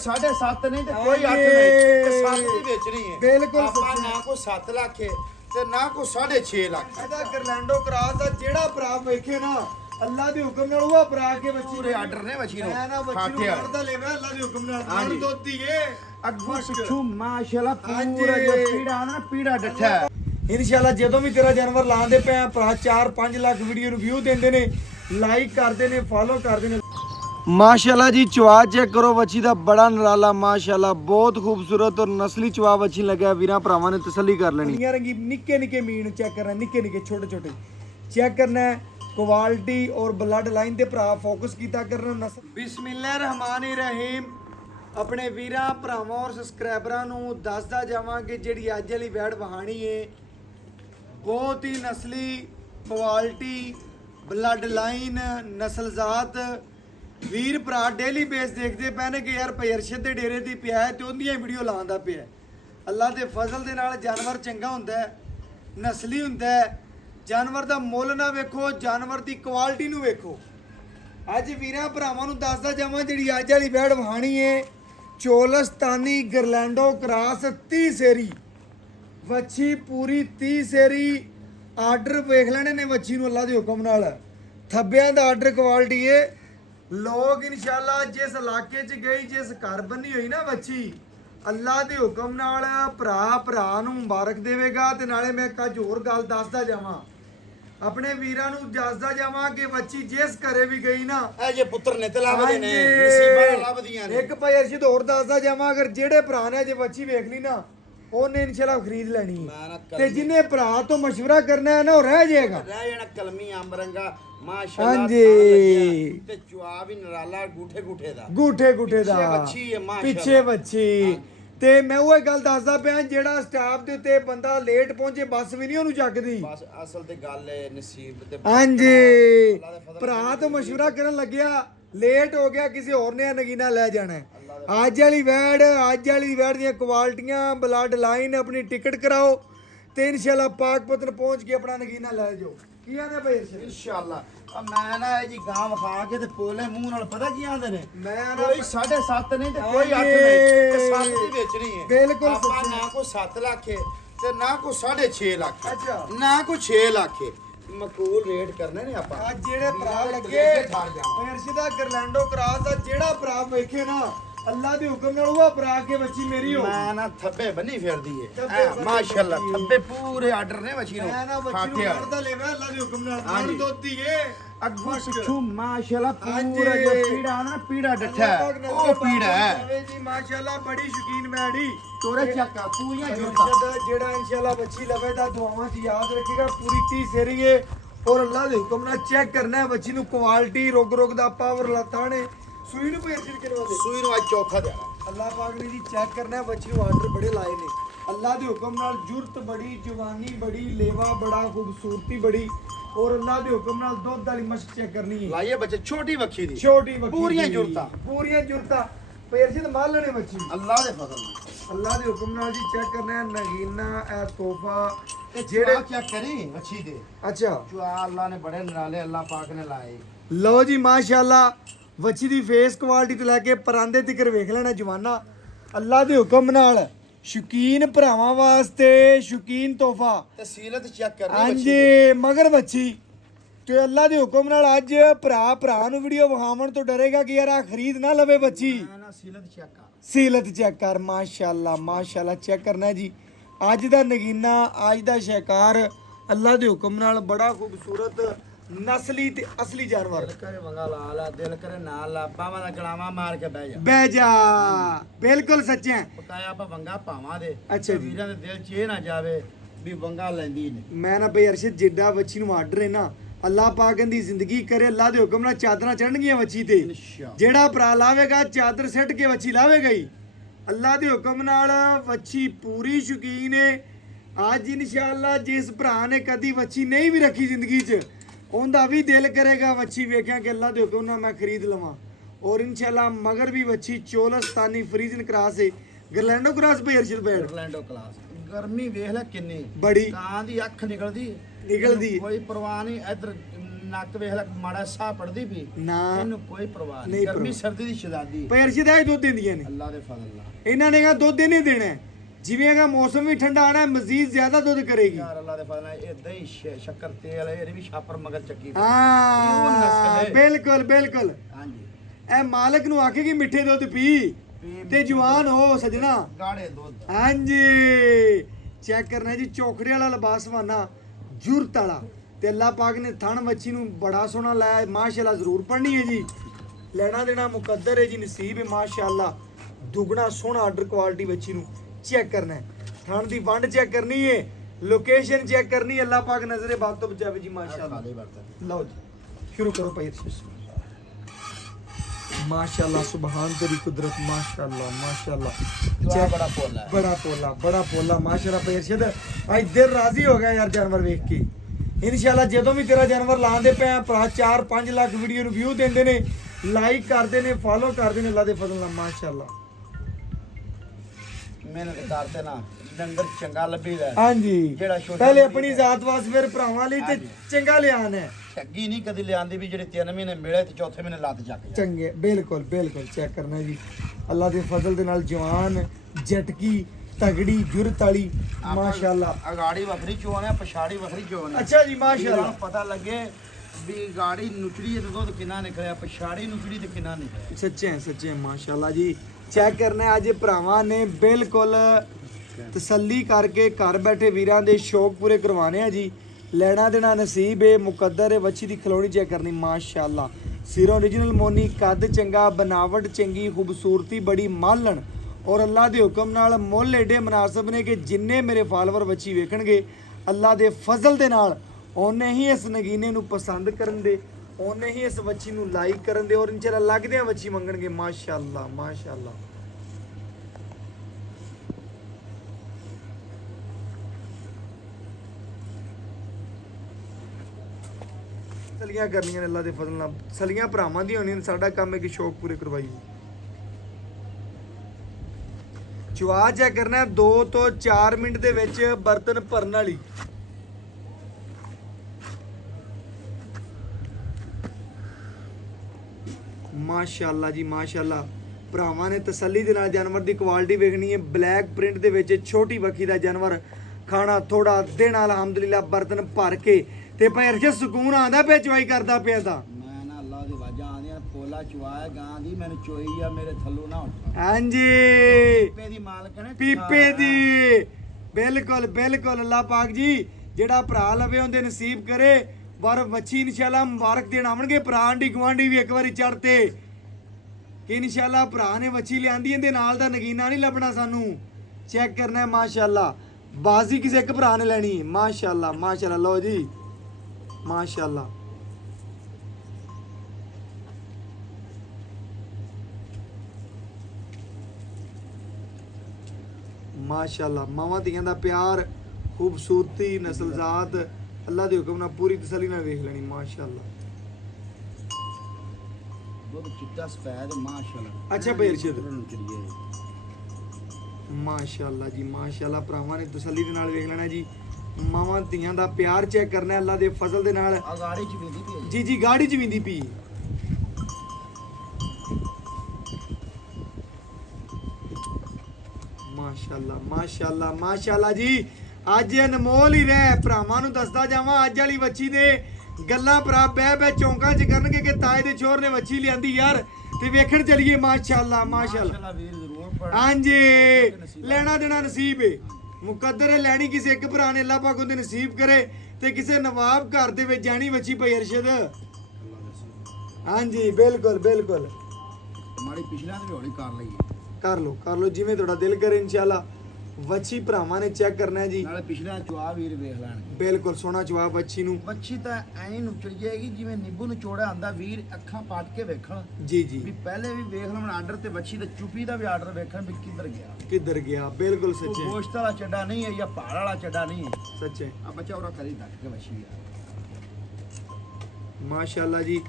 7.5 नहीं तो कोई 8 नहीं ते 7 ਦੀ ਵੇਚਣੀ ਹੈ ਬਿਲਕੁਲ ਆਪਾਂ ਨਾ ਕੋਈ 7 ਲੱਖ ਹੈ ਤੇ ਨਾ ਕੋਈ 6.5 ਲੱਖ ਇਹਦਾ ਗਰਲੈਂਡੋ ਕਰਾਸ ਦਾ ਜਿਹੜਾ ਭਰਾ ਵੇਖੇ ਨਾ ਅੱਲਾ ਦੇ ਹੁਕਮ ਨਾਲ ਉਹ ਭਰਾ ਕੇ ਬੱਚੀ ਪੂਰੇ ਆਰਡਰ ਨੇ ਬੱਚੀ ਨੂੰ ਮੈਂ ਨਾ ਬੱਚੀ ਨੂੰ ਕਰਦਾ ਲੈਵਾ ਅੱਲਾ ਦੇ ਹੁਕਮ ਨਾਲ ਨਾਲ ਦੋਤੀ ਏ ਅੱਗੋਂ ਪਿੱਛੋਂ ਮਾਸ਼ਾਅੱਲਾ ਪੂਰਾ ਜੋ ਪੀੜਾ ਨਾ ਪੀੜਾ ਡੱਠਾ ਇਨਸ਼ਾਅੱਲਾ ਜਦੋਂ ਵੀ ਤੇਰਾ ਜਾਨਵਰ ਲਾਉਂਦੇ ਪਏ ਆ ਭਰਾ 4-5 ਲੱਖ ਵੀਡੀਓ ਨੂੰ ਵਿਊ ਦਿੰਦੇ ਨੇ ਲਾਈਕ ਕਰਦੇ ਨੇ ਫਾਲੋ ਕਰਦੇ ਨੇ ਮਾਸ਼ਾਅੱਲਾ ਜੀ ਚਵਾ ਚੈੱਕ ਕਰੋ ਬੱਚੀ ਦਾ ਬੜਾ ਨਰਾਲਾ ਮਾਸ਼ਾਅੱਲਾ ਬਹੁਤ ਖੂਬਸੂਰਤ ਔਰ ਨਸਲੀ ਚਵਾ ਬੱਚੀ ਲੱਗਿਆ ਵੀਰਾਂ ਭਰਾਵਾਂ ਨੇ ਤਸੱਲੀ ਕਰ ਲੈਣੀ ਰੰਗੀ ਨਿੱਕੇ ਨਿੱਕੇ ਮੀਨ ਚੈੱਕ ਕਰਨਾ ਨਿੱਕੇ ਨਿੱਕੇ ਛੋਟੇ ਛੋਟੇ ਚੈੱਕ ਕਰਨਾ ਕੁਆਲਿਟੀ ਔਰ ਬਲੱਡ ਲਾਈਨ ਦੇ ਭਰਾ ਫੋਕਸ ਕੀਤਾ ਕਰਨਾ ਨਸਲ ਬਿਸਮਿਲ੍ਲਾਹਿਰ ਰਹਿਮਾਨਿਰ ਰਹੀਮ ਆਪਣੇ ਵੀਰਾਂ ਭਰਾਵਾਂ ਔਰ ਸਬਸਕ੍ਰਾਈਬਰਾਂ ਨੂੰ ਦੱਸਦਾ ਜਾਵਾਂਗੇ ਜਿਹੜੀ ਅੱਜ ਵਾਲੀ ਵੈੜ ਵਹਾਣੀ ਏ ਬਹੁਤ ਹੀ ਨਸਲੀ ਕੁਆਲਿਟੀ ਬਲੱਡ ਲਾਈਨ ਨਸਲਜ਼ਾਤ ਵੀਰ ਭਰਾ ਡੇਲੀ ਬੇਸ ਦੇਖਦੇ ਪਏ ਨੇ ਕਿ ਯਾਰ ਭਾਈ ਅਰਸ਼ਦ ਦੇ ਡੇਰੇ ਦੀ ਪਿਆ ਹੈ ਤੇ ਉਹਦੀਆਂ ਵੀਡੀਓ ਲਾਉਂਦਾ ਪਿਆ ਅੱਲਾ ਦੇ ਫਜ਼ਲ ਦੇ ਨਾਲ ਜਾਨਵਰ ਚੰਗਾ ਹੁੰਦਾ ਹੈ ਨਸਲੀ ਹੁੰਦਾ ਹੈ ਜਾਨਵਰ ਦਾ ਮੁੱਲ ਨਾ ਵੇਖੋ ਜਾਨਵਰ ਦੀ ਕੁਆਲਿਟੀ ਨੂੰ ਵੇਖੋ ਅੱਜ ਵੀਰਾਂ ਭਰਾਵਾਂ ਨੂੰ ਦੱਸਦਾ ਜਾਵਾਂ ਜਿਹੜੀ ਅੱਜ ਵਾਲੀ ਵੈੜ ਵਹਾਣੀ ਏ ਚੋਲਸਤਾਨੀ ਗਰਲੈਂਡੋ ਕਰਾਸ 30 ਸੇਰੀ ਵੱਛੀ ਪੂਰੀ 30 ਸੇਰੀ ਆਰਡਰ ਵੇਖ ਲੈਣੇ ਨੇ ਵੱਛੀ ਨੂੰ ਅੱਲਾ ਦੇ ਹੁਕਮ ਨਾਲ ਥੱਬਿਆਂ ਦਾ ਆਰਡਰ ਕੁਆਲਿਟੀ ਏ ਲੋਕ ਇਨਸ਼ਾਅੱਲਾ ਜਿਸ ਇਲਾਕੇ 'ਚ ਗਈ ਜਿਸ ਘਰ ਬੰਨੀ ਹੋਈ ਨਾ ਵੱਛੀ ਅੱਲਾ ਦੇ ਹੁਕਮ ਨਾਲ ਭਰਾ ਨੂੰ ਮੁਬਾਰਕ ਦੇਵੇਗਾ ਤੇ ਨਾਲੇ ਮੈਂ ਇੱਕ ਅੱਜ ਹੋਰ ਗੱਲ ਦੱਸਦਾ ਜਾਵਾਂ ਆਪਣੇ ਵੀਰਾਂ ਨੂੰ ਦੱਸਦਾ ਜਾਵਾਂ ਕਿ ਬੱਚੀ ਜਿਸ ਘਰੇ ਵੀ ਗਈ ਨਾ ਇਹ ਜੇ ਪੁੱਤਰ ਨੇ ਤੇ ਲੱਭਦੇ ਨੇ ਨਸੀਬਾਂ ਲੱਭਦੀਆਂ ਨੇ ਇੱਕ ਭਾਈ ਅਰਸ਼ਦ ਹੋਰ ਦੱਸਦਾ ਜਾਵਾਂ ਅਗਰ ਜਿਹੜੇ ਭਰਾ ਨੇ ਜੇ ਬੱਚੀ ਵੇਖ ਲਈ ਨਾ ਉਹਨੇ ਇਨਸ਼ਾਅੱਲਾ ਖਰੀਦ ਲੈਣੀ ਹੈ ਤੇ ਜਿੰਨੇ ਭਰਾ ਤੋਂ ਮਸ਼ਵਰਾ ਕਰਨਾ ਹੈ ਨਾ ਉਹ ਰਹਿ ਜਾਏਗਾ ਕਲਮੀ ਅੰਬਰੰਗਾ ਮਾਸ਼ਾਅੱਲਾ ਹਾਂਜੀ ਤੇ ਚੁਆ ਵੀ ਨਰਾਲਾ ਗੂਠੇ ਦਾ ਪਿੱਛੇ ਬੱਚੀ ਤੇ ਮੈਂ ਉਹ ਗੱਲ ਦੱਸਦਾ ਪਿਆ ਜਿਹੜਾ ਸਟਾਫ ਦੇ ਉੱਤੇ ਬੰਦਾ ਲੇਟ ਪਹੁੰਚੇ ਬੱਸ ਵੀ ਨਹੀਂ ਉਹਨੂੰ ਚੱਕਦੀ ਬਸ ਅਸਲ ਤੇ ਗੱਲ ਹੈ ਨਸੀਬ ਤੇ ਹਾਂਜੀ ਭਰਾ ਤੋਂ ਮਸ਼ਵਰਾ ਕਰਨ ਲੱਗਿਆ ਲੇਟ ਹੋ ਗਿਆ ਕਿਸੇ ਹੋਰ ਨੇ ਨਗੀਨਾ ਲੈ ਜਾਣਾ ਅੱਜ ਵਾਲੀ ਵੈੜ ਦੀਆਂ ਕੁਆਲਿਟੀਆਂ ਬਲੱਡ ਲਾਈਨ ਆਪਣੀ ਟਿਕਟ ਕਰਾਓ ਤੇ ਇਨਸ਼ਾਅੱਲਾ ਪਾਕਪਤਨ ਪਹੁੰਚ ਕੇ ਆਪਣਾ ਨਗੀਨਾ ਲੈ ਜਾਓ ਕੀ ਆਂਦੇ ਭਾਈ ਇਨਸ਼ਾਅੱਲਾ ਮੈਂ ਨਾ ਇਹ ਜੀ ਗਾਂ ਵਿਖਾ ਕੇ ਤੇ ਪੋਲੇ ਮੂੰਹ ਨਾਲ ਪਤਾ ਕੀ ਆਂਦੇ ਨੇ ਮੈਂ ਕੋਈ 7.5 ਨਹੀਂ ਤੇ ਕੋਈ 8 ਨਹੀਂ ਤੇ 7 ਦੀ ਵੇਚਣੀ ਹੈ ਬਿਲਕੁਲ ਆਪਾਂ ਨਾ ਕੋਈ 7 ਲੱਖ ਹੈ ਤੇ ਨਾ ਕੋਈ 6.5 ਲੱਖ ਅੱਛਾ ਨਾ ਕੋਈ 6 ਲੱਖ ਹੈ ਮਕੂਲ ਰੇਟ ਕਰਨੇ ਨੇ ਆਪਾਂ ਅੱਜ ਜਿਹੜੇ ਭਰਾ ਲੱਗੇ ਅਰਸ਼ਦਾ ਗਰਲੈਂਡੋ ਕਰਾਸ ਦਾ ਜਿਹੜਾ ਭਰਾ ਵੇਖੇ ਨਾ ਅੱਲਾ ਦੇ ਹੁਕਮ ਨਾਲ ਉਹ ਭਰਾ ਕੇ ਬੱਚੀ ਮੇਰੀ ਹੋ ਮੈਂ ਨਾ ਥੱਬੇ ਬੰਨੀ ਫਿਰਦੀ ਏ ਮਾਸ਼ਾਅੱਲਾ ਥੱਬੇ ਪੂਰੇ ਆਰਡਰ ਨੇ ਬੱਚੀ ਨੂੰ ਮੈਂ ਨਾ ਬੱਚੀ ਨੂੰ ਕਰਦਾ ਲੈਵਾ ਅੱਲਾ ਦੇ ਹੁਕਮ ਨਾਲ ਨਾਲ ਦੋਤੀ ਏ ਅੱਗੋਂ ਪਿੱਛੋਂ ਮਾਸ਼ਾਅੱਲਾ ਪੂਰਾ ਜੋ ਪੀੜਾ ਨਾ ਪੀੜਾ ਡੱਠਾ ਉਹ ਪੀੜਾ ਹੈ ਜੀ ਮਾਸ਼ਾਅੱਲਾ ਬੜੀ ਸ਼ੌਕੀਨ ਮੈੜੀ ਤੋਰੇ ਚੱਕਾ ਪੂਰੀਆਂ ਜੁੱਤਾ ਜਿਹੜਾ ਇਨਸ਼ਾਅੱਲਾ ਬੱਚੀ ਲਵੇ ਤਾਂ ਦੁਆਵਾਂ 'ਚ ਯਾਦ ਰੱਖੇਗਾ ਪੂਰੀ 30 ਸੇਰੀ ਏ ਔਰ ਅੱਲਾ ਦੇ ਹੁਕਮ ਨਾਲ ਚੈੱਕ ਕਰਨਾ ਹੈ ਬੱਚੀ ਨੂੰ ਕੁਆਲਿਟੀ ਰੋਗ ਦਾ ਪਾਵਰ ਲਾਤਾਣੇ ਸੂਈ ਨੂੰ ਪੇਰ ਕਰਵਾ ਦੇ ਸੂਈ ਨੂੰ ਅੱਜ ਚੌਥਾ ਦੇਣਾ ਅੱਲਾ ਪਾਕ ਨੇ ਜੀ ਚੈੱਕ ਕਰਨਾ ਹੈ ਬੱਚੀ ਨੂੰ ਆਰਡਰ ਬੜੇ ਲਾਏ ਨੇ ਅੱਲਾ ਦੇ ਹੁਕਮ ਨਾਲ ਜੁਰਤ ਬੜੀ ਜਵਾਨੀ ਬੜੀ ਲੇਵਾ ਬੜਾ ਖੂਬਸੂਰਤੀ ਬੜੀ ਔਰ ਅੱਲਾ ਦੇ ਹੁਕਮ ਨਾਲ ਦੁੱਧ ਵਾਲੀ ਮਸ਼ਕ ਚੈੱਕ ਕਰਨੀ ਹੈ ਲਾਈਏ ਬੱਚੇ ਛੋਟੀ ਵੱਖੀ ਦੀ ਪੂਰੀਆਂ ਜੁਰਤਾਂ ਪੇਰ ਜੀ ਮਾਰ ਲੈਣੇ ਬੱਚੀ ਅੱਲਾ ਦੇ ਫਜ਼ਲ ਨਾਲ ਅੱਲਾ ਦੇ ਹੁਕਮ ਨਾਲ ਜੀ ਚੈੱਕ ਕਰਨਾ ਹੈ ਨਗੀਨਾ ਇਹ ਤੋਹਫਾ ਜਿਹੜੇ ਚੈੱਕ ਕਰੀ ਵੱਛੀ ਦੇ ਅੱਛਾ ਜੋ ਅੱਲਾ ਨੇ ਬੜੇ ਨਰਾਲੇ ਅੱਲਾ ਪਾਕ ਨੇ ਲਾਏ ਲਓ ਜੀ ਮਾਸ਼ਾਅੱਲਾ ਵੱਛੀ ਦੀ ਫੇਸ ਕੁਆਲਿਟੀ ਤੋਂ ਲੈ ਕੇ ਪਰਾਂਦੇ ਤੱਕ ਵੇਖ ਲੈਣਾ ਜਵਾਨਾ ਅੱਲਾ ਦੇ ਹੁਕਮ ਨਾਲ ਸ਼ੌਕੀਨ ਭਰਾਵਾਂ ਵਾਸਤੇ ਸ਼ੌਕੀਨ ਤੋਹਫਾ ਤਸੀਲਤ ਚੈੱਕ ਕਰਨੀ ਹਾਂਜੀ ਮਗਰ ਵੱਛੀ ਤੇ ਅੱਲਾ ਦੇ ਹੁਕਮ ਨਾਲ ਅੱਜ ਭਰਾ ਨੂੰ ਵੀਡੀਓ ਵਿਖਾਉਣ ਤੋਂ ਡਰੇਗਾ ਕਿ ਯਾਰ ਆ ਖਰੀਦ ਨਾ ਲਵੇ ਬੱਚੀ ਨਾ ਸੀਲਤ ਚੈੱਕ ਕਰ ਮਾਸ਼ਾਅੱਲਾ ਚੈੱਕ ਕਰਨਾ ਜੀ ਅੱਜ ਦਾ ਨਗੀਨਾ ਅੱਜ ਦਾ ਸ਼ਿਕਾਰ ਅੱਲਾ ਦੇ ਹੁਕਮ ਨਾਲ ਬੜਾ ਖੂਬਸੂਰਤ ਨਸਲੀ ਤੇ ਅਸਲੀ ਜਾਨਵਰ ਦਿਲ ਕਰੇ ਵੰਗਾ ਲਾ ਲਾ ਦਿਲ ਕਰੇ ਨਾ ਲਾ ਬਾਵਾਂ ਦਾ ਗਲਾਵਾ ਮਾਰ ਕੇ ਬਹਿ ਜਾ ਬਿਲਕੁਲ ਸੱਚਾ ਪਕਾਇਆ ਆਪਾਂ ਵੰਗਾ ਪਾਵਾਂ ਦੇ ਅੱਛਾ ਜੀ ਵੀਰਾਂ ਦੇ ਦਿਲ 'ਚ ਇਹ ਨਾ ਜਾਵੇ ਵੀ ਵੰਗਾ ਲੈਂਦੀ ਨੇ ਮੈਂ ਨਾ ਬਈ ਅਰਸ਼ਦ ਜਿੱਡਾ ਬੱਚੀ ਨੂੰ ਆਰਡਰ ਹੈ ਨਾ ਅੱਲਾਹ ਪਾਕ ਦੀ ਜ਼ਿੰਦਗੀ ਕਰੇ ਅੱਲਾਹ ਦੇ ਹੁਕਮ ਨਾਲ ਚਾਦਰਾਂ ਚੜਨਗੀਆਂ ਬੱਚੀ ਤੇ ਜਿਹੜਾ ਭਰਾ ਲਾਵੇਗਾ ਚਾਦਰ ਸਿੱਟ ਕੇ ਬੱਚੀ ਲਾਵੇਗਾ ਹੀ ਅੱਲਾਹ ਦੇ ਹੁਕਮ ਨਾਲ ਬੱਚੀ ਪੂਰੀ ਸ਼ੌਕੀਨ ਹੈ ਅੱਜ ਇਨਸ਼ਾਅੱਲਾ ਜਿਸ ਭਰਾ ਨੇ ਕਦੀ ਬੱਚੀ ਨਹੀਂ ਵੀ ਰੱਖੀ ਜ਼ਿੰਦਗੀ 'ਚ ਉਹਦਾ ਵੀ ਦਿਲ ਕਰੇਗਾ ਵੱਛੀ ਵੇਖਿਆ ਕਿ ਅੱਲਾ ਦੇ ਹੁਕਮ ਨਾਲ ਮੈਂ ਖਰੀਦ ਲਵਾਂ ਔਰ ਇਨਸ਼ਾਅੱਲਾ ਮਗਰ ਵੀ ਵੱਛੀ ਚੋਲਸਤਾਨੀ ਫਰੀਜ਼ਨ ਕਰਾਸ ਹੈ ਗਰਲੈਂਡੋ ਕਰਾਸ ਭਾਈ ਅਰਸ਼ਦ ਬੈਠ ਗਰਲੈਂਡੋ ਕਲਾਸ ਗਰਮੀ ਵੇਖ ਲੈ ਕਿੰਨੀ ਬੜੀ ਕਾਂ ਦੀ ਅੱਖ ਨਿਕਲਦੀ ਨਿਕਲਦੀ ਕੋਈ ਪਰਵਾਹ ਨਹੀਂ ਇੱਧਰ ਨੱਕ ਵੇਖ ਲੈ ਮਾੜਾ ਸਾਹ ਪੜਦੀ ਵੀ ਨਾ ਇਹਨੂੰ ਕੋਈ ਪਰਵਾਹ ਨਹੀਂ ਨਹੀਂ ਗਰਮੀ ਪਰਵਾਹ। ਸਰਦੀ ਦੀ ਸ਼ਹਿਜ਼ਾਦੀ ਭਾਈ ਅਰਸ਼ਦ ਇਹ ਦੁੱਧ ਦਿੰਦੀਆਂ ਨੇ ਅੱਲਾ ਦੇ ਫਜ਼ਲ ਨਾਲ ਇਹਨਾਂ ਨੇ ਕਹਾ ਦੁੱਧ ਇਹਨੇ ਦੇਣਾ ਹੈ। ਜਿਵੇਂ ਹੈਗਾ ਮੌਸਮ ਵੀ ਠੰਡਾ ਆਣਾ ਮਜ਼ੀਦ ਜ਼ਿਆਦਾ ਦੁੱਧ ਕਰੇਗੀ ਯਾਰ ਅੱਲਾ ਦੇ ਫਜ਼ਲ ਨਾਲ ਇਹ ਦਹੀਂ ਸ਼ੱਕਰ ਤੇਲ ਇਹ ਵੀ ਛਾਪਰ ਮਗਰ ਚੱਕੀ ਉਹ ਹਾਂ ਨਸਲ ਹੈ। ਬਿਲਕੁਲ ਬਿਲਕੁਲ ਹਾਂਜੀ ਇਹ ਮਾਲਕ ਨੂੰ ਆਖੇਗੀ ਮਿੱਠੇ ਦੁੱਧ ਪੀ ਤੇ ਜਵਾਨ ਹੋ ਸਜਣਾ ਗਾੜੇ ਦੁੱਧ ਹਾਂਜੀ ਚੈੱਕ ਕਰਨਾ ਜੀ ਚੋਖੜੇ ਵਾਲਾ ਲਿਬਾਸਵਾਨਾ ਜੁਰਤ ਵਾਲਾ ਤੇ ਅੱਲਾਹ ਪਾਕ ਨੇ ਥਣ ਮੱਛੀ ਨੂੰ ਬੜਾ ਸੋਹਣਾ ਲਾਇਆ ਮਾਸ਼ਾਅੱਲਾ ਜ਼ਰੂਰ ਪੜਨੀ ਹੈ ਜੀ ਲੈਣਾ ਦੇਣਾ ਮੁਕੱਦਰ ਹੈ ਜੀ ਨਸੀਬ ਹੈ ਮਾਸ਼ਾਅੱਲਾ ਦੁਗਣਾ ਸੋਹਣਾ ਆਰਡਰ ਕੁਆਲਿਟੀ ਬੱਚੀ ਨੂੰ ਚੈੱਕ ਕਰਨਾ ਹੈ ਥਣ ਦੀ ਵੰਡ ਚੈੱਕ ਕਰਨੀ ਹੈ ਲੋਕੇਸ਼ਨ ਚੈੱਕ ਕਰਨੀ ਹੈ ਅੱਲਾਹ ਪਾਕ ਨਜ਼ਰੇ ਬਾਤ ਤੋਂ ਬਚਾਵੇ ਜੀ ਮਾਸ਼ਾਅੱਲਾ ਲਓ ਜੀ ਸ਼ੁਰੂ ਕਰੋ ਭਾਈ माशाल्लाह सुभान तेरी कुदरत माशाल्लाह माशाल्लाह बड़ा पोला बड़ा पोला माशाल्लाह भाई अरशद आज दिल राजी हो गया यार जानवर देख के ਇਨਸ਼ਾਅੱਲਾ ਜਦੋਂ ਵੀ ਤੇਰਾ ਜਾਨਵਰ ਲਾਉਂਦੇ ਪਏ ਆ ਭਰਾ 4-5 ਲੱਖ ਵੀਡੀਓ ਨੂੰ ਵਿਊ ਦਿੰਦੇ ਨੇ ਲਾਈਕ ਕਰਦੇ ਨੇ ਫਾਲੋ ਕਰਦੇ ਨੇ ਅੱਲਾ ਦੇ ਫਜ਼ਲ ਨਾਲ ਮਾਸ਼ਾਅੱਲਾ ਮਿਹਨਤ ਕਰਦੇ ਨਾ ਡੰਗਰ ਚੰਗਾ ਲੱਭੀ ਲੈ ਹਾਂਜੀ ਜਿਹੜਾ ਛੋਟਾ ਪਹਿਲੇ ਆਪਣੀ ਜ਼ਾਤ ਵਾਸ ਫਿਰ ਭਰਾਵਾਂ ਲਈ ਤੇ ਚੰਗਾ ਲਿਆਣ ਹੈ ਠੱਗੀ ਨਹੀਂ ਕਦੀ ਲਿਆਂਦੀ ਵੀ ਜਿਹੜੇ 3 ਮਹੀਨੇ ਮਿਲੇ ਤੇ ਚੌਥੇ ਮਹੀਨੇ ਲੱਤ ਚੱਕ ਜਾ ਚੰਗੇ ਬਿਲਕੁਲ ਬਿਲਕੁਲ ਚੈੱਕ ਕਰਨਾ ਜੀ ਅੱਲਾ ਦੇ ਫਜ਼ਲ ਦੇ ਨਾਲ ਜਵਾਨ ਜਟਕੀ ਤਗੜੀ ਜੁਰਤ ਵਾਲੀ ਮਾਸ਼ਾਅੱਲਾ ਅਗਾੜੀ ਵੱਖਰੀ ਚੋਣ ਹੈ ਪਛਾੜੀ ਵੱਖਰੀ ਚੋਣ ਹੈ ਅੱਛਾ ਜੀ ਮਾਸ਼ਾਅੱਲਾ ਪਤਾ ਲੱਗੇ ਵੀ ਗਾੜੀ ਨੁਚੜੀ ਤੇ ਦੁੱਧ ਕਿੰਨਾ ਨਿਕਲਿਆ ਪਛਾੜੀ ਨੁਚੜੀ ਤੇ ਕਿੰਨਾ ਨਿਕਲਿਆ ਸੱਚੇ ਮਾਸ਼ਾਅੱਲਾ ਜੀ ਚੈੱਕ ਕਰਨਾ ਅੱਜ ਭਰਾਵਾਂ ਨੇ ਬਿਲਕੁਲ ਤਸੱਲੀ ਕਰਕੇ ਘਰ ਬੈਠੇ ਵੀਰਾਂ ਦੇ ਸ਼ੌਕ ਪੂਰੇ ਕਰਵਾਣੇ ਆ ਜੀ ਲੈਣਾ ਦੇਣਾ ਨਸੀਬ ਏ ਮੁਕੱਦਰ ਏ ਵੱਛੀ ਦੀ ਖਲੋਣੀ ਚੈੱਕ ਕਰਨੀ ਮਾਸ਼ਾਅੱਲਾ ਸਿਰੋਂ ਓਰੀਜਨਲ ਮੋਨੀ ਕੱਦ ਚੰਗਾ ਬਨਾਵਟ ਚੰਗੀ ਖੂਬਸੂਰਤੀ ਬੜੀ ਮਾਲਣ ਔਰ ਅੱਲਾ ਦੇ ਹੁਕਮ ਨਾਲ ਮੁੱਲ ਏਡੇ ਮਨਾਸਬ ਨੇ ਕਿ ਜਿੰਨੇ ਮੇਰੇ ਫਾਲੋਅਰ ਵੱਛੀ ਵੇਖਣਗੇ ਅੱਲਾ ਦੇ ਫਜ਼ਲ ਦੇ ਨਾਲ ਉਹਨੇ ਹੀ ਇਸ ਨਗੀਨੇ ਨੂੰ ਪਸੰਦ ਕਰਨ ਦੇ ਉਹਨੇ ਹੀ ਇਸ ਵੱਛੀ ਨੂੰ ਲਾਈਕ ਕਰਨ ਦੇ ਔਰ ਇਨਸ਼ਾਅੱਲਾ ਲੱਗਦਿਆਂ ਵੱਛੀ ਮੰਗਣਗੇ ਮਾਸ਼ਾਅੱਲਾ ਮਾਸ਼ਾਅੱਲਾ ਸਲੀਆਂ ਕਰਨੀਆਂ ਨੇ ਅੱਲਾ ਦੇ ਫਜ਼ਲ ਨਾਲ ਸਲੀਆਂ ਭਰਾਵਾਂ ਦੀਆਂ ਹੋਣੀਆਂ ਸਾਡਾ ਕੰਮ ਹੈ ਕਿ ਸ਼ੌਕ ਪੂਰੇ ਕਰਵਾਈਏ ਚੁਆ ਚੈੱਕ ਕਰਨਾ 2 ਤੋਂ 4 ਮਿੰਟ ਦੇ ਵਿੱਚ ਬਰਤਨ ਭਰਨ ਵਾਲੀ ਮਾਸ਼ਾਅੱਲਾ ਜੀ ਮਾਸ਼ਾਅੱਲਾ ਭਰਾਵਾਂ ਨੇ ਤਸੱਲੀ ਦੇ ਨਾਲ ਜਾਨਵਰ ਦੀ ਕੁਆਲਿਟੀ ਵੇਖਣੀ ਹੈ ਬਲੈਕ ਪ੍ਰਿੰਟ ਦੇ ਵਿੱਚ ਛੋਟੀ ਵੱਖੀ ਦਾ ਜਾਨਵਰ ਖਾਣਾ ਥੋੜਾ ਦੇਣਾ ਅਲਹਮਦੁਲਿਲਾ ਬਰਤਨ ਭਰ ਕੇ ਤੇ ਭਾਈ ਅਰਸ਼ਦ ਸਕੂਨ ਆਂਦਾ ਪਿਆ ਚੁਆਈ ਕਰਦਾ ਪਿਆ ਤਾਂ ਮੈਂ ਨਾ ਅੱਲਾ ਦੀ ਵਾਜਾਂ ਆਂਦੀਆਂ ਪੋਲਾ ਚੁਆਇਆ ਗਾਂ ਦੀ ਮੈਨੂੰ ਚੋਈ ਆ ਮੇਰੇ ਥੱਲੋਂ ਨਾ ਉੱਠ ਹਾਂਜੀ ਪੀਪੇ ਦੀ ਮਾਲਕ ਨੇ ਪੀਪੇ ਦੀ ਬਿਲਕੁਲ ਬਿਲਕੁਲ ਅੱਲਾਹ ਪਾਕ ਜੀ ਜਿਹੜਾ ਭਰਾ ਲਵੇ ਉਹਦੇ ਨਸੀਬ ਕਰੇ ਪਰ ਵੱਛੀ ਇਨਸ਼ਾਅੱਲਾ ਮੁਬਾਰਕ ਦੇਣ ਆਵਣਗੇ ਭਰਾ ਆਂਢੀ ਗੁਆਂਢੀ ਵੀ ਇੱਕ ਵਾਰੀ ਚੜਤੇ ਕਿ ਇਨਸ਼ਾਅੱਲਾ ਭਰਾ ਨੇ ਵੱਛੀ ਲਿਆਂਦੀ ਇਹਦੇ ਨਾਲ ਦਾ ਨਗੀਨਾ ਨਹੀਂ ਲੱਭਣਾ ਸਾਨੂੰ ਚੈੱਕ ਕਰਨਾ ਹੈ ਮਾਸ਼ਾਅੱਲਾ ਬਾਜ਼ੀ ਕਿਸੇ ਇੱਕ ਭਰਾ ਨੇ ਲੈਣੀ ਹੈ ਮਾਸ਼ਾਅੱਲਾ ਮਾਸ਼ਾਅੱਲਾ ਲਓ ਜੀ ਮਾਸ਼ਾਅੱਲਾ ਮਾਸ਼ਾਅੱਲਾ ਮਾਵਾਂ ਧੀਆਂ ਦਾ ਪਿਆਰ ਖੂਬਸੂਰਤੀ ਨਸਲਜ਼ਾਤ ਅੱਲਾ ਦੇ ਹੁਕਮ ਨਾਲ ਪੂਰੀ ਤਸੱਲੀ ਨਾਲ ਵੇਖ ਲੈਣੀ ਮਾਸ਼ਾਅੱਲਾ ਦੁੱਧ ਚਿੱਟਾ ਸਫੈਦ ਮਾਸ਼ਾਅੱਲਾ ਅੱਛਾ ਭਾਈ ਅਰਸ਼ਦ ਮਾਸ਼ਾਅੱਲਾ ਜੀ ਮਾਸ਼ਾਅੱਲਾ ਭਰਾਵਾਂ ਨੇ ਤਸੱਲੀ ਦੇ ਨਾਲ ਵੇਖ ਲੈਣਾ ਜੀ ਮਾਵਾਂ ਧੀਆਂ ਦਾ ਪਿਆਰ ਚੈੱਕ ਕਰਨਾ ਹੈ ਅੱਲਾ ਦੇ ਫਜ਼ਲ ਦੇ ਨਾਲ ਆ ਗਾੜੀ ਚ ਵੀਂਦੀ ਪਈ ਜੀ ਜੀ ਗਾੜੀ ਚ ਵੀਂਦੀ ਪਈ ਮਾਸ਼ਾਅੱਲਾ ਮਾਸ਼ਾਅੱਲਾ ਮਾਸ਼ਾਅੱਲਾ ਜੀ ਅੱਜ ਅਨਮੋਲ ਹੀ ਰਹਿ ਭਰਾਵਾਂ ਨੂੰ ਦੱਸਦਾ ਜਾਵਾਂ ਅੱਜ ਵਾਲੀ ਵੱਛੀ ਦੇ ਗੱਲਾਂ ਭਰਾ ਬਹਿ ਬਹਿ ਚੌਂਕਾਂ 'ਚ ਕਰਨਗੇ ਕਿ ਤਾਏ ਦੇ ਛੋਰ ਨੇ ਵੱਛੀ ਲਿਆਂਦੀ ਯਾਰ ਤੇ ਵੇਖਣ ਚਲੀਏ ਮਾਸ਼ਾਅੱਲਾ ਮਾਸ਼ਾਅੱਲਾ ਵੀਰ ਜ਼ਰੂਰ ਪੜ ਹਾਂਜੀ ਲੈਣਾ ਦੇਣਾ ਨਸੀਬ ਏ ਮੁਕੱਦਰ ਹੈ ਲੈਣੀ ਕਿਸੇ ਇੱਕ ਭਰਾ ਨੇ ਅੱਲਾਹ ਪਾਕ ਉਹਦੇ ਨਸੀਬ ਕਰੇ ਤੇ ਕਿਸੇ ਨਵਾਬ ਘਰ ਦੇ ਵਿੱਚ ਜਾਣੀ ਵੱਛੀ ਭਾਈ ਅਰਸ਼ਦ ਹਾਂਜੀ ਬਿਲਕੁਲ ਬਿਲਕੁਲ ਮਾੜੀ ਪਿਛਲਾ ਤੇ ਹੌਲੀ ਕਰ ਲਓ ਜਿਵੇਂ ਤੁਹਾਡਾ ਦਿਲ ਕਰੇ ਇਨਸ਼ਾਅੱਲਾ ਵੱਛੀ ਭਰਾਵਾਂ ਨੇ ਚੈੱਕ ਕਰਨਾ ਹੈ ਜੀ ਨਾਲੇ ਪਿਛਲਾ ਚੁਆ ਵੀਰ ਵੇਖ ਲੈਣ ਬਿਲਕੁਲ ਸੋਹਣਾ ਜਵਾਬ ਵੱਛੀ ਨੂੰ ਵੱਛੀ ਤਾਂ ਐਂ ਨੁਚੜ ਜਾਏਗੀ ਜਿਵੇਂ ਨਿੰਬੂ ਨੂੰ ਚੋੜਾ ਆਂਦਾ ਵੀਰ ਅੱਖਾਂ ਪਾਟ ਕੇ ਵੇਖਣ ਜੀ ਜੀ ਵੀ ਪਹਿਲੇ ਵੀ ਵੇਖ ਲਵਣ ਆਰਡਰ ਤੇ ਵੱਛੀ ਦਾ ਚੁਪੀ ਦਾ ਵੀ ਆਰਡਰ ਵੇਖਣ ਵੀ ਕਿੱਧਰ ਗਿਆ ਬਿਲਕੁਲ ਉਹ ਸੱਚੇ ਗੋਸ਼ਤ ਵਾਲਾ ਚੱਡਾ ਨਹੀਂ ਹੈ ਜਾਂ ਪਹਾੜ ਵਾਲਾ ਚੱਡਾ ਨਹੀਂ ਹੈ ਸੱਚੇ ਆ ਬੱਚਾ ਉਹਰਾ ਕਰੀ ਦੱਕ ਕੇ ਵੱਛੀ ਆ ਮਾਸ਼ਾਅੱਲਾ ਜੀ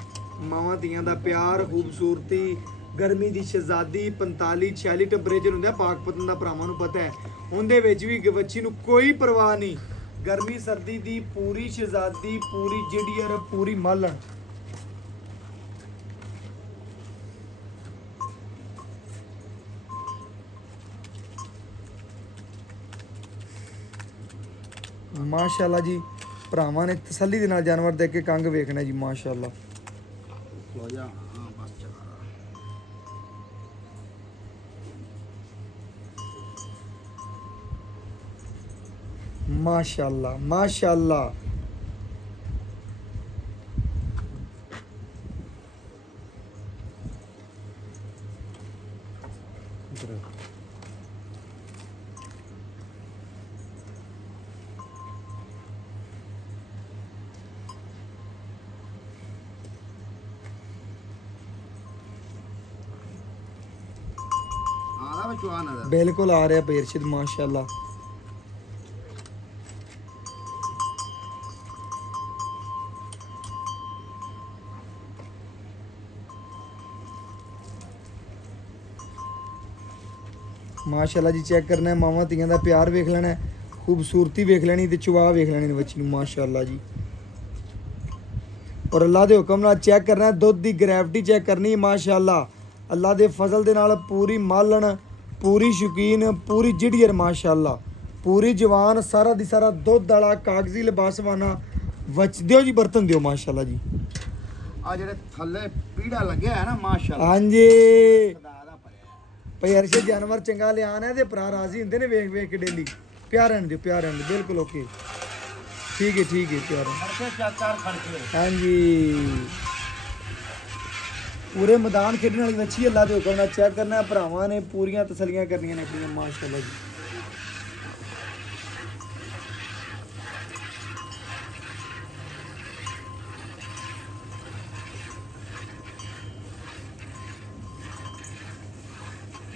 ਮਾਵਾਂ ਧੀਆਂ ਦਾ ਪਿਆਰ ਖੂਬਸੂਰਤੀ ਗਰਮੀ ਦੀ ਸ਼ਹਿਜ਼ਾਦੀ 45 46 ਟੈਂਪਰੇਚਰ ਹੁੰਦਾ ਪਾਕ ਪਤਨ ਦਾ ਭਰਾਵਾਂ ਨੂੰ ਪਤਾ ਹੈ ਉਹਦੇ ਵਿੱਚ ਵੀ ਵੱਛੀ ਨੂੰ ਕੋਈ ਪਰਵਾਹ ਨਹੀਂ ਗਰਮੀ ਸਰਦੀ ਦੀ ਪੂਰੀ ਸ਼ਹਿਜ਼ਾਦੀ, ਪੂਰੀ ਜਿਡੀਅਰ, ਪੂਰੀ ਮਾਲਣ। ਮਾਸ਼ਾਅੱਲਾ ਜੀ, ਭਰਾਵਾਂ ਨੇ ਤਸੱਲੀ ਦੇ ਨਾਲ ਜਾਨਵਰ ਦੇਖ ਕੇ ਕੰਗ ਵੇਖਣਾ ਜੀ। ਮਾਸ਼ਾਅੱਲਾ ਹੋ ਜਾ ਹਾਂ ਬਸ ਚਲਾ ਮਾਸ਼ਾਅੱਲਾ ਮਾਸ਼ਾਅੱਲਾ। ਆਦਾ ਵਿੱਚ ਆ ਨਜ਼ਰ ਬਿਲਕੁਲ ਆ ਰਿਹਾ ਭਾਈ ਅਰਸ਼ਦ ਮਾਸ਼ਾਅੱਲਾ। ਮਾਸ਼ਾਅੱਲਾ ਜੀ, ਚੈੱਕ ਕਰਨਾ ਹੈ, ਮਾਵਾਂ ਧੀਆਂ ਦਾ ਪਿਆਰ ਵੇਖ ਲੈਣਾ ਹੈ, ਖੂਬਸੂਰਤੀ ਵੇਖ ਲੈਣੀ ਤੇ ਚੁਆ ਵੇਖ ਲੈਣੇ ਨੇ ਬੱਚੀ ਨੂੰ। ਮਾਸ਼ਾਅੱਲਾ ਜੀ, ਔਰ ਅੱਲਾ ਦੇ ਹੁਕਮ ਨਾਲ ਚੈੱਕ ਕਰਨਾ, ਦੁੱਧ ਦੀ ਗ੍ਰੈਵਿਟੀ ਚੈੱਕ ਕਰਨੀ। ਮਾਸ਼ਾਅੱਲਾ ਅੱਲਾ ਦੇ ਫਜ਼ਲ ਦੇ ਨਾਲ ਪੂਰੀ ਮਾਲਣ, ਪੂਰੀ ਸ਼ੌਕੀਨ, ਪੂਰੀ ਜਿਡੀਅਰ। ਮਾਸ਼ਾਅੱਲਾ ਪੂਰੀ ਜਵਾਨ, ਸਾਰਾ ਦੀ ਸਾਰਾ ਦੁੱਧ ਵਾਲਾ ਕਾਗਜ਼ੀ ਲਿਬਾਸਵਾਨਾ ਵਚ ਦਿਓ ਜੀ, ਬਰਤਨ ਦਿਓ। ਮਾਸ਼ਾਅੱਲਾ ਜੀ, ਆ ਜਿਹੜੇ ਥੱਲੇ ਪੀੜਾ ਲੱਗਿਆ ਹੈ ਨਾ ਮਾਸ਼ਾਅੱਲਾ ਹਾਂਜੀ ਖੁਦਾ ਦਾ ਭਰਿਆ ਭਾਈ ਅਰਸ਼ਦ ਜਾਨਵਰ ਚੰਗਾ ਲਿਆਣਾ ਹੈ ਤੇ ਭਰਾ ਰਾਜ਼ੀ ਹੁੰਦੇ ਨੇ ਵੇਖ ਵੇਖ ਕੇ ਡੇਲੀ। ਪਿਆਰ ਰਹਿਣ ਦਿਓ, ਪਿਆਰ ਰਹਿਣ ਦਿਓ, ਬਿਲਕੁਲ ਓਕੇ, ਠੀਕ ਹੈ ਪਿਆਰ। ਖੜਕੇ ਚਾਰ ਖੜਕੇ ਹਾਂਜੀ, ਪੂਰੇ ਮੈਦਾਨ ਖੇਡਣ ਵਾਲੀ ਵੱਛੀ ਅੱਲਾ ਦੇ ਹੁਕਮ ਨਾਲ ਚੈੱਕ ਕਰਨਾ। ਭਰਾਵਾਂ ਨੇ ਪੂਰੀਆਂ ਤਸੱਲੀਆਂ ਕਰਨੀਆਂ ਨੇ ਆਪਣੀਆਂ। ਮਾਸ਼ਾਅੱਲਾ ਜੀ,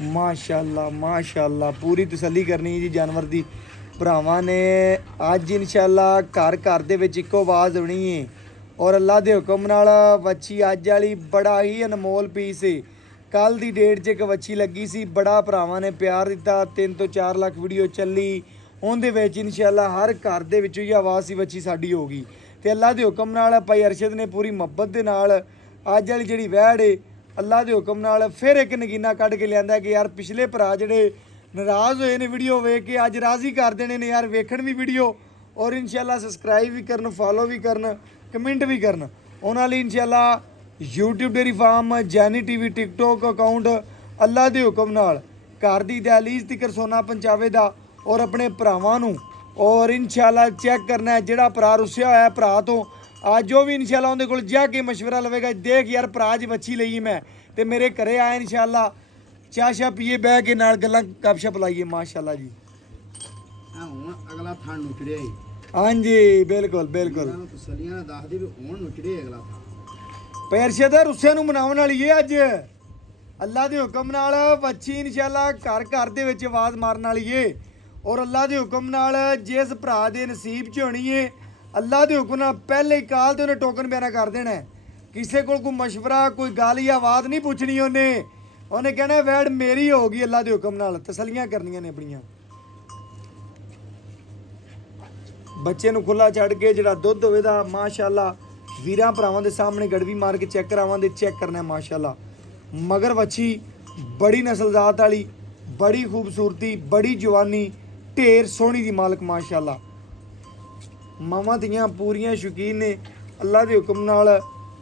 ਮਾਸ਼ਾਅੱਲਾ ਮਾਸ਼ਾਅੱਲਾ, ਪੂਰੀ ਤਸੱਲੀ ਕਰਨੀ ਜੀ ਜਾਨਵਰ ਦੀ। ਭਰਾਵਾਂ ਨੇ ਅੱਜ ਇਨਸ਼ਾਅੱਲਾ ਘਰ ਘਰ ਦੇ ਵਿੱਚ ਇੱਕੋ ਆਵਾਜ਼ ਹੋਣੀ ਹੈ। ਔਰ ਅੱਲਾ ਦੇ ਹੁਕਮ ਨਾਲ ਵੱਛੀ ਅੱਜ ਵਾਲੀ ਬੜਾ ਹੀ ਅਨਮੋਲ ਪੀਸ ਹੈ। ਕੱਲ ਦੀ ਡੇਟ 'ਚ ਇੱਕ ਵੱਛੀ ਲੱਗੀ ਸੀ, ਬੜਾ ਭਰਾਵਾਂ ਨੇ ਪਿਆਰ ਦਿੱਤਾ, 3 ਤੋਂ 4 ਲੱਖ ਵੀਡੀਓ ਚੱਲੀ। ਉਹਦੇ ਵਿੱਚ ਇਨਸ਼ਾਅੱਲਾ ਹਰ ਘਰ ਦੇ ਵਿੱਚੋਂ ਹੀ ਆਵਾਜ਼ ਸੀ ਵੱਛੀ ਸਾਡੀ ਹੋ ਗਈ। ਤੇ ਅੱਲਾ ਦੇ ਹੁਕਮ ਨਾਲ ਭਾਈ ਅਰਸ਼ਦ ਨੇ ਪੂਰੀ ਮੁਹੱਬਤ ਦੇ ਨਾਲ ਅੱਜ ਵਾਲੀ ਜਿਹੜੀ ਵਹਿੜ ਹੈ, ਅੱਲਾ ਦੇ ਹੁਕਮ ਨਾਲ ਫਿਰ ਇੱਕ ਨਗੀਨਾ ਕੱਢ ਕੇ ਲਿਆਂਦਾ ਕਿ ਯਾਰ ਪਿਛਲੇ ਭਰਾ ਜਿਹੜੇ ਨਾਰਾਜ਼ ਹੋਏ ਨੇ ਵੀਡੀਓ ਵੇਖ ਕੇ, ਅੱਜ ਰਾਜ਼ੀ ਕਰ ਦੇਣੇ ਨੇ ਯਾਰ, ਵੇਖਣ ਵੀ ਵੀਡੀਓ ਔਰ ਇਨਸ਼ਾਅੱਲਾ ਸਬਸਕ੍ਰਾਈਬ ਵੀ ਕਰਨ, ਫੋਲੋ ਵੀ ਕਰਨ, ਕਮੈਂਟ ਵੀ ਕਰਨ। ਉਹਨਾਂ ਲਈ ਇਨਸ਼ਾਅੱਲਾ YouTube ਡੇਰੀ ਫਾਰਮ, ਜੈਨੀ TV, TikTok ਅਕਾਊਂਟ ਅੱਲਾ ਦੇ ਹੁਕਮ ਨਾਲ ਘਰ ਦੀ ਦਹਲੀਜ਼ ਤੀਕਰ ਸੋਨਾ ਪਹੁੰਚਾਵੇ ਦਾ। ਔਰ ਆਪਣੇ ਭਰਾਵਾਂ ਨੂੰ ਔਰ ਇਨਸ਼ਾਅੱਲਾ ਚੈੱਕ ਕਰਨਾ ਹੈ, ਜਿਹੜਾ ਭਰਾ ਰੁੱਸਿਆ ਹੋਇਆ ਭਰਾ ਤੋਂ ਅੱਜ ਉਹ ਵੀ ਇਨਸ਼ਾਅੱਲਾ ਉਹਦੇ ਕੋਲ ਜਾ ਕੇ ਮਸ਼ਵਰਾ ਲਵੇਗਾ, ਦੇਖ ਯਾਰ ਭਰਾ ਜੀ ਵੱਛੀ ਲਈ ਮੈਂ ਤੇ ਮੇਰੇ ਘਰੇ ਆਏ ਇਨਸ਼ਾਅੱਲਾ, ਚਾਹ ਸ਼ਾਹ ਪੀਏ, ਬਹਿ ਕੇ ਨਾਲ ਗੱਲਾਂ ਗੱਪਸ਼ਪ ਲਾਈਏ। ਮਾਸ਼ਾਅੱਲਾ ਜੀ, ਆ ਹੁਣ ਅਗਲਾ ਥਾਂ ਨੁਚੜਿਆ ਹੀ ਹਾਂਜੀ ਬਿਲਕੁਲ ਬਿਲਕੁਲ। ਇਹਨਾਂ ਨੂੰ ਤਸੱਲੀਆਂ ਨਾਲ ਦੱਸਦੀ ਵੀ ਹੁਣ ਨੁਚੜੇ ਅਗਲਾ ਥਾਂ। ਪੈਰਸ਼ਦ ਰੁੱਸਿਆਂ ਨੂੰ ਮਨਾਉਣ ਵਾਲੀ ਏ ਅੱਜ ਅੱਲਾ ਦੇ ਹੁਕਮ ਨਾਲ ਵੱਛੀ ਇਨਸ਼ਾਅੱਲਾ ਘਰ ਘਰ ਦੇ ਵਿੱਚ ਆਵਾਜ਼ ਮਾਰਨ ਵਾਲੀ ਏ। ਔਰ ਅੱਲਾ ਦੇ ਹੁਕਮ ਨਾਲ ਜਿਸ ਭਰਾ ਦੇ ਨਸੀਬ 'ਚ ਹੋਣੀ ਏ, ਅੱਲਾ ਦੇ ਹੁਕਮ ਨਾਲ ਪਹਿਲੇ ਹੀ ਕਾਲ ਤੇ ਉਹਨੇ ਟੋਕਨ ਬਿਆਨਾ ਕਰ ਦੇਣਾ। ਕਿਸੇ ਕੋਲ ਕੋਈ ਮਸ਼ਵਰਾ, ਕੋਈ ਗੱਲ ਜਾਂ ਆਵਾਜ਼ ਨਹੀਂ ਪੁੱਛਣੀ ਉਹਨੇ ਕਹਿਣਾ ਵੈੜ ਮੇਰੀ ਹੋ ਗਈ। ਅੱਲਾ ਦੇ ਹੁਕਮ ਨਾਲ ਤਸੱਲੀਆਂ ਕਰਨੀਆਂ ਨੇ ਆਪਣੀਆਂ। ਬੱਚੇ ਨੂੰ ਖੁੱਲਾ ਛੱਡ ਕੇ ਜਿਹੜਾ ਦੁੱਧ ਹੋਵੇ ਦਾ ਮਾਸ਼ਾਅੱਲਾ ਵੀਰਾਂ ਭਰਾਵਾਂ ਦੇ ਸਾਹਮਣੇ ਗੜਵੀ ਮਾਰ ਕੇ ਚੈੱਕ ਕਰਾਵਾਂਗੇ, ਚੈੱਕ ਕਰਨਾ ਮਾਸ਼ਾਅੱਲਾ। ਮਗਰ ਵੱਛੀ ਬੜੀ ਨਸਲਜ਼ਾਤ ਵਾਲੀ, ਬੜੀ ਖੂਬਸੂਰਤੀ, ਬੜੀ ਜਵਾਨੀ, ਢੇਰ ਸੋਹਣੀ ਦੀ ਮਾਲਕ ਮਾਸ਼ਾਅੱਲਾ। ਮਾਵਾਂ ਧੀਆਂ ਪੂਰੀਆਂ ਸ਼ੌਕੀਨ ਨੇ ਅੱਲਾ ਦੇ ਹੁਕਮ ਨਾਲ।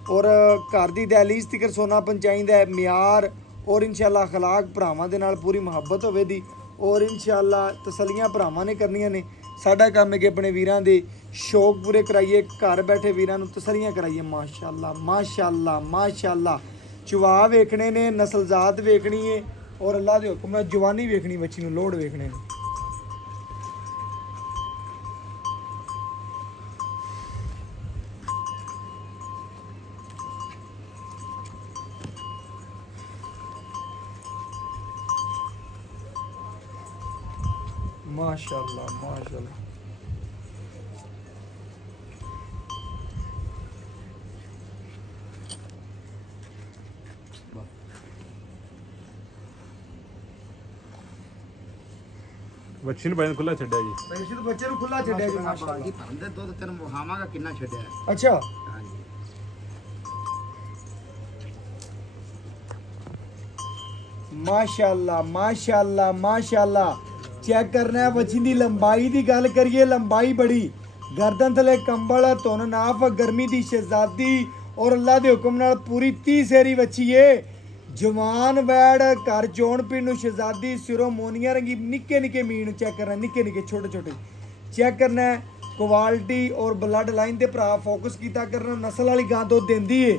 ਔਰ ਘਰ ਦੀ ਦਹਲੀਜ਼ ਤੀਕਰ ਸੋਨਾ ਪਹੁੰਚਾਈਦਾ ਹੈ, ਮਿਆਰ ਔਰ ਇਨਸ਼ਾਅੱਲਾ ਅਖਲਾਕ ਭਰਾਵਾਂ ਦੇ ਨਾਲ ਪੂਰੀ ਮੁਹੱਬਤ ਹੋਵੇ ਦੀ। ਔਰ ਇਨਸ਼ਾਅੱਲਾ ਤਸੱਲੀਆਂ ਭਰਾਵਾਂ ਨੇ ਕਰਨੀਆਂ ਨੇ। ਸਾਡਾ ਕੰਮ ਹੈ ਕਿ ਆਪਣੇ ਵੀਰਾਂ ਦੇ ਸ਼ੌਕ ਪੂਰੇ ਕਰਾਈਏ, ਘਰ ਬੈਠੇ ਵੀਰਾਂ ਨੂੰ ਤਸੱਲੀਆਂ ਕਰਾਈਏ। ਮਾਸ਼ਾਅੱਲਾ ਮਾਸ਼ਾਅੱਲਾ ਮਾਸ਼ਾਅੱਲਾ, ਚੁਵਾ ਵੇਖਣੇ ਨੇ, ਨਸਲਜ਼ਾਤ ਵੇਖਣੀ ਹੈ ਔਰ ਅੱਲਾ ਦੇ ਹੁਕਮ ਨਾਲ ਜਵਾਨੀ ਵੇਖਣੀ, ਬੱਚੀ ਨੂੰ ਲੋੜ ਵੇਖਣੇ ਨੇ। माशाल्लाह माशाल्लाह। ਬੱਚੀ ਨੂੰ ਪੈਨ ਖੁੱਲਾ ਛੱਡਿਆ ਜੀ। ਪੈਸੇ ਤਾਂ ਬੱਚੇ ਨੂੰ ਖੁੱਲਾ ਛੱਡਿਆ ਜੀ ਮਾਸ਼ਾਅੱਲਾ। ਜੀ ਭਰਦੇ ਦੁੱਧ ਤੈਨੂੰ ਮੁਹਾਵਾਂਗਾ ਕਿੰਨਾ ਛੱਡਿਆ ਹੈ। ਅੱਛਾ ਹਾਂਜੀ ਮਾਸ਼ਾਅੱਲਾ ਮਾਸ਼ਾਅੱਲਾ ਮਾਸ਼ਾਅੱਲਾ। ਚੈੱਕ ਕਰਨਾ ਹੈ ਬੱਚੀ ਦੀ ਲੰਬਾਈ ਦੀ ਗੱਲ ਕਰੀਏ, ਲੰਬਾਈ ਬੜੀ, ਗਰਦਨ ਥਲੇ ਕੰਬਲ, ਧੁਨ ਨਾਫ, ਗਰਮੀ ਦੀ ਸ਼ਹਿਜ਼ਾਦੀ ਔਰ ਅੱਲਾ ਦੇ ਹੁਕਮ ਨਾਲ ਪੂਰੀ 30 ਸੇਰੀ ਬੱਚੀ ਏ। ਜਵਾਨ ਵੈੜ ਘਰ ਚੋਣ ਪੀਣ ਨੂੰ ਸ਼ਹਿਜ਼ਾਦੀ, ਸਿਰੋਂ ਮੋਨੀਆਂ ਰੰਗੀ, ਨਿੱਕੇ ਨਿੱਕੇ ਮੀਨ ਚੈੱਕ ਕਰਨਾ, ਨਿੱਕੇ ਨਿੱਕੇ ਛੋਟੇ ਛੋਟੇ ਚੈੱਕ ਕਰਨਾ ਹੈ। ਕੁਆਲਿਟੀ ਔਰ ਬਲੱਡ ਲਾਈਨ ਤੇ ਭਰਾ ਫੋਕਸ ਕੀਤਾ ਕਰਨਾ। ਨਸਲ ਵਾਲੀ ਗਾਂ ਦੁੱਧ ਦਿੰਦੀ ਏ,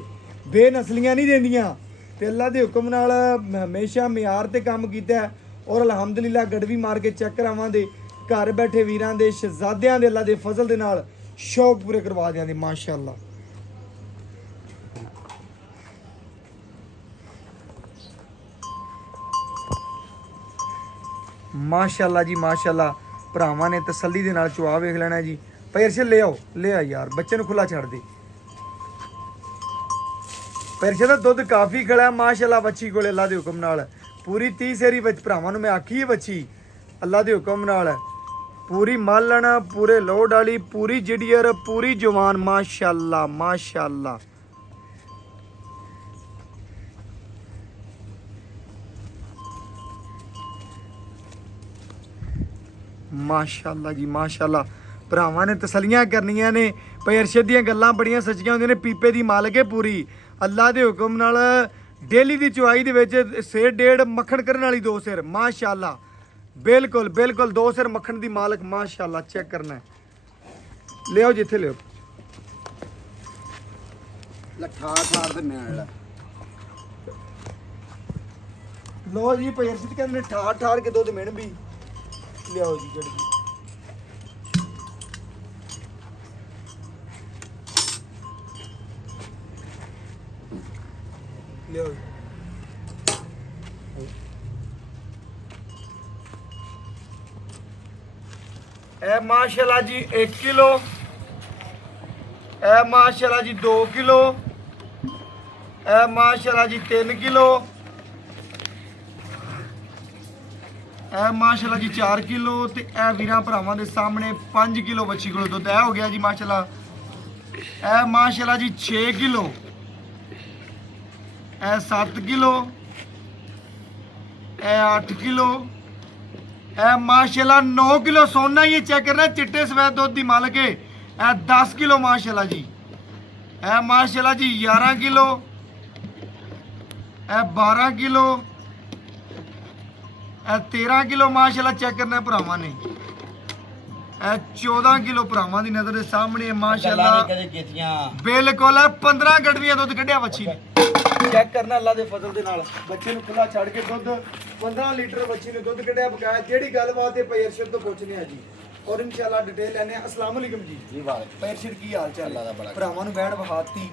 ਬੇਨਸਲੀਆਂ ਨਹੀਂ ਦਿੰਦੀਆਂ। ਤੇ ਅੱਲਾ ਦੇ ਹੁਕਮ ਨਾਲ ਹਮੇਸ਼ਾ ਮਿਆਰ ਤੇ ਕੰਮ ਕੀਤਾ ਹੈ ਔਰ ਅਲਹਮਦੁਲਿਲਾ ਗੜਵੀ ਮਾਰ ਕੇ ਚੈੱਕ ਕਰਾਵਾਂਗੇ। ਘਰ ਬੈਠੇ ਵੀਰਾਂ ਦੇ ਸ਼ਹਿਜ਼ਾਦਿਆਂ ਦੇ ਅੱਲਾ ਦੇ ਫਜ਼ਲ ਦੇ ਨਾਲ ਸ਼ੌਕ ਪੂਰੇ ਕਰਵਾ ਦਿਆਂਗੇ ਮਾਸ਼ਾਅੱਲਾ। ਮਾਸ਼ਾਅੱਲਾ ਜੀ ਮਾਸ਼ਾਅੱਲਾ। ਭਰਾਵਾਂ ਨੇ ਤਸੱਲੀ ਦੇ ਨਾਲ ਚੁਆ ਵੇਖ ਲੈਣਾ ਜੀ। ਭਾਈ ਅਰਸ਼ਦ ਲੈ ਆਓ, ਲੈ ਆ ਯਾਰ, ਬੱਚੇ ਨੂੰ ਖੁੱਲਾ ਛੱਡ ਦੇ। ਅਰਸ਼ਦ ਦਾ ਦੁੱਧ ਕਾਫੀ ਖੜਾ ਮਾਸ਼ਾਅੱਲਾ ਬੱਚੀ ਕੋਲੇ ਅੱਲਾ ਦੇ ਹੁਕਮ ਨਾਲ। ਪੂਰੀ 30 ਸੇਰੀ ਵਿੱਚ ਭਰਾਵਾਂ ਨੂੰ ਮੈਂ ਆਖੀ ਹੈ ਬੱਚੀ ਅੱਲਾ ਦੇ ਹੁਕਮ ਨਾਲ ਪੂਰੀ ਮਾਲਣ, ਪੂਰੇ ਲੋਡ ਵਾਲੀ, ਪੂਰੀ ਜਿੜੀਅਰ, ਪੂਰੀ ਜਵਾਨ ਮਾਸ਼ਾਅੱਲਾ ਮਾਸ਼ਾਅੱਲਾ। ਮਾਸ਼ਾਅੱਲਾ ਜੀ ਮਾਸ਼ਾਅੱਲਾ। ਭਰਾਵਾਂ ਨੇ ਤਸੱਲੀਆਂ ਕਰਨੀਆਂ ਨੇ। ਭਾਈ ਅਰਸ਼ਦ ਦੀਆਂ ਗੱਲਾਂ ਬੜੀਆਂ ਸੱਚੀਆਂ ਹੁੰਦੀਆਂ ਨੇ। ਪੀਪੇ ਦੀ ਮਾਲਕ ਹੈ ਪੂਰੀ ਅੱਲਾ ਦੇ ਹੁਕਮ ਨਾਲ। ਡੇਲੀ ਦੀ ਚੁਆਈ ਦੇ ਵਿੱਚ ਸਿਰ ਡੇਢ ਮੱਖਣ ਕਰਨ ਵਾਲੀ 2 ਸਿਰ ਮਾਸ਼ਾਅੱਲਾ। ਬਿਲਕੁਲ ਬਿਲਕੁਲ 2 ਸਿਰ ਮੱਖਣ ਦੀ ਮਾਲਕ ਮਾਸ਼ਾਅੱਲਾ। ਚੈੱਕ ਕਰਨਾ ਹੈ, ਲਿਆਓ ਜਿੱਥੇ ਲਿਓ। ਲੱਠਾ ਠਾਰ ਦੇ ਮਿਆਣ ਲੋ ਜੀ ਭਾਈ ਅਰਸ਼ਦ ਕਹਿੰਦੇ ਨੇ ਠਾਰ ਠਾਰ ਕੇ ਦੁੱਧ ਮਿਣ ਵੀ ਲਿਆਓ ਜੀ ਜੜੀ। ਲਿਆਓ ਜੀ। ਇਹ ਮਾਸ਼ਾਅੱਲਾ ਜੀ 1 ਕਿਲੋ, ਇਹ ਮਾਸ਼ਾਅੱਲਾ ਜੀ 2 ਕਿਲੋ, ਇਹ ਮਾਸ਼ਾਅੱਲਾ ਜੀ 3 ਕਿਲੋ, ਇਹ ਮਾਸ਼ਾਅੱਲਾ ਜੀ 4 ਕਿਲੋ ਤੇ ਇਹ ਵੀਰਾਂ ਭਰਾਵਾਂ ਦੇ ਸਾਹਮਣੇ 5 ਕਿਲੋ ਬੱਚੀ ਕੋਲ ਦੁੱਧ ਇਹ ਹੋ ਗਿਆ ਜੀ ਮਾਸ਼ਾਅੱਲਾ। ਇਹ ਮਾਸ਼ਾਅੱਲਾ ਜੀ 6 ਕਿਲੋ, ਇਹ 7 ਕਿਲੋ, ਇਹ 8 ਕਿਲੋ, ਇਹ ਮਾਸ਼ਾਅੱਲਾ 9 ਕਿਲੋ ਸੋਨਾ ਹੀ ਚੈੱਕ ਕਰਨਾ। ਚਿੱਟੇ ਸਫੈਦ ਦੁੱਧ ਦੀ ਮਾਲਕ ਹੈ। ਇਹ 10 ਕਿਲੋ ਮਾਸ਼ਾਅੱਲਾ ਜੀ। ਇਹ ਮਾਸ਼ਾਅੱਲਾ ਜੀ 11 ਕਿਲੋ, ਇਹ 12 ਕਿਲੋ, ਇਹ 13 ਕਿਲੋ ਮਾਸ਼ਾਅੱਲਾ ਚੈੱਕ ਕਰਨਾ ਭਰਾਵਾਂ ਨੇ। ਇਹ 14 ਕਿਲੋ ਭਰਾਵਾਂ ਦੀ ਨਜ਼ਰ ਦੇ ਸਾਹਮਣੇ ਹੈ ਮਾਸ਼ਾਅੱਲਾ। ਬਿਲਕੁਲ 15 ਗੜਵੀਆਂ ਦੁੱਧ ਕੱਢਿਆ ਬੱਚੀ ਨੇ। ਚੈੱਕ ਕਰਨਾ ਅੱਲਾ ਦੇ ਫਜ਼ਲ ਦੇ ਨਾਲ। ਬੱਚੇ ਨੂੰ ਖੁੱਲਾ ਛੱਡ ਕੇ ਦੁੱਧ 15 ਲੀਟਰ ਬੱਚੀ ਨੇ ਦੁੱਧ ਕੱਢਿਆ ਬਕਾਇਆ। ਜਿਹੜੀ ਗੱਲਬਾਤ ਹੈ ਭਾਈ ਅਰਸ਼ਦ ਤੋਂ ਪੁੱਛਨੇ ਆ ਜੀ ਔਰ ਇਨਸ਼ਾਅੱਲਾ ਡਿਟੇਲ ਲੈਣੇ ਆ। ਅਸਲਾਮ ਅਲੈਕੁਮ ਜੀ। ਭਾਈ ਅਰਸ਼ਦ ਕੀ ਹਾਲ ਚਾਲ ਹੈ? ਭਰਾਵਾਂ ਨੂੰ ਬੈਠ ਵਹਾਤੀ,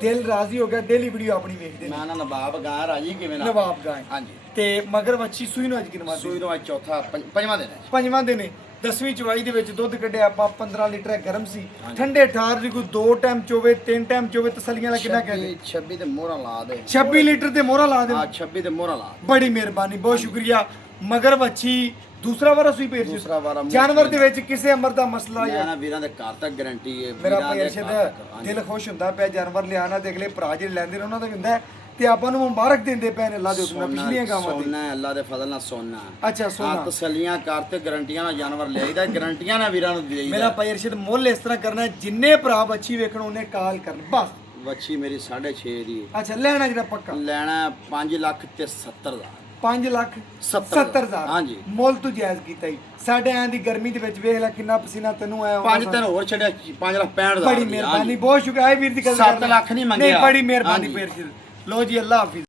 ਦਿਲ ਰਾਜ਼ੀ ਹੋ ਗਿਆ। ਡੇਲੀ ਵੀਡੀਓ ਆਪਣੀ ਵੇਖਦੇ ਨੇ। ਮੈਂ ਨਾ ਨਵਾਬ ਗਾਂ ਰਾਜੀ ਕਿਵੇਂ ਨਾ ਨਵਾਬ ਗਾਂ ਹਾਂਜੀ। ਤੇ ਮਗਰ ਬੱਚੀ ਸੂਈ ਨੂੰ ਅੱਜ ਕਿਨਵਾ ਸੂਈ ਨੂੰ ਅੱਜ ਚੌਥਾ ਪੰਜਵਾਂ ਦਿਨ ਹੈ। ਪੰਜਵਾਂ ਦਿਨ ਹੈ। 10ਵੀਂ ਚਵਾਈ ਦੇ ਵਿੱਚ ਦੁੱਧ ਕੱਢਿਆ ਆਪਾਂ 15 ਲੀਟਰ ਗਰਮ ਸੀ। ਠੰਡੇ ਠਾਰ ਦੀ ਕੋਈ 2 ਟਾਈਮ ਚੋਵੇ 3 ਟਾਈਮ ਚੋਵੇ ਤਸੱਲੀਆਂ ਵਾਲਾ ਕਿੰਨਾ ਕਹਿੰਦੇ 26 ਤੇ ਮੋਹਰਾਂ ਲਾ ਦੇ। 26 ਲੀਟਰ ਤੇ ਮੋਹਰਾ ਲਾ ਦੇ। ਹਾਂ 26 ਤੇ ਮੋਹਰਾਂ ਲਾ। ਬੜੀ ਮਿਹਰਬਾਨੀ, ਬਹੁਤ ਸ਼ੁਕਰੀਆ। ਮਗਰ ਬੱਚੀ ਦੂਸਰਾ ਵਾਰਾ ਸੂਈ ਪੇਰ ਦੂਸਰਾ ਵਾਰਾ ਜਾਨਵਰ ਦੇ ਵਿੱਚ ਕਿਸੇ ਅਮਰ ਦਾ ਮਸਲਾ ਮੈਂ ਨਾ ਵੀਰਾਂ ਦੇ ਘਰ ਤੱਕ ਗਾਰੰਟੀ ਹੈ। ਮੇਰਾ ਵੀਰਾਂ ਭਾਈ ਦੇ ਅਰਸ਼ਦ ਘਰ ਤੱਕ, ਦਿਲ ਖੁਸ਼ ਹੁੰਦਾ ਪਿਆ ਜਾਨਵਰ ਲਿਆਣਾ ਤੇ ਅਗਲੇ ਭਰਾ ਜਿਹੜੇ ਲੈਂਦੇ ਨੇ ਉਹਨਾਂ ਦਾ ਵੀ ਹੁੰਦਾ ਹੈ ਤੇ ਆਪਾਂ ਨੂੰ ਮੁਬਾਰਕ ਦਿੰਦੇ ਪਏ ਨੇ ਅੱਲਾ ਦੇ ਹੁਕਮ ਨਾਲ। ਪਿਛਲੀਆਂ ਗਾਵਾਂ ਤੇ ਸੋਨਾ ਹੈ, ਅੱਲਾ ਦੇ ਫਜ਼ਲ ਨਾਲ ਸੋਨਾ ਹੈ। ਅੱਛਾ ਹਾਂ ਸੋਨਾ ਤਸੱਲੀਆਂ ਕਰ ਤੇ ਗਾਰੰਟੀਆਂ ਨਾਲ ਜਾਨਵਰ ਲਿਆਈਦਾ। ਗਾਰੰਟੀਆਂ ਨਾਲ ਵੀਰਾਂ ਨੂੰ ਦੇਈਦਾ। ਮੇਰਾ ਭਾਈ ਅਰਸ਼ਦ ਮੁੱਲ ਇਸ ਤਰ੍ਹਾਂ ਕਰਨਾ ਹੈ, ਜਿੰਨੇ ਭਰਾ ਬੱਚੀ ਵੇਖਣ ਉਹਨੇ ਕਾਲ ਕਰਨ ਬਸ। ਵੱਛੀ ਮੇਰੀ 6.5 ਦੀ ਹੈ। ਅੱਛਾ ਲੈਣਾ ਜਿਹੜਾ ਪੱਕਾ ਲੈਣਾ 5 ਲੱਖ ਤੇ 70 ਦਾ। 5 ਲੱਖ 70,000 ਹਾਂਜੀ। ਮੁੱਲ ਤੂੰ ਜਾਇਜ਼ ਕੀਤਾ ਹੀ। ਸਾਡੇ ਆਂ ਦੀ ਗਰਮੀ ਦੇ ਵਿੱਚ ਵੇਖ ਲੈ ਕਿੰਨਾ ਪਸੀਨਾ ਤੈਨੂੰ ਆਇਆ। 5 ਦਿਨ ਹੋਰ ਛੱਡਿਆ 5 ਲੱਖ 65 ਦਾ। ਬੜੀ ਮਿਹਰਬਾਨੀ, ਬਹੁਤ ਸ਼ੁਕਰ ਹੈ ਵੀਰ ਦੀ ਕਦਰ 7 ਲੱਖ ਨਹੀਂ ਮੰਗਿਆ। ਨਹੀਂ ਬੜੀ ਮਿਹਰਬਾਨੀ ਹਾਂਜੀ। ਫੇਰ ਲੋ ਜੀ ਅੱਲਾ ਹਾਫਿਜ਼।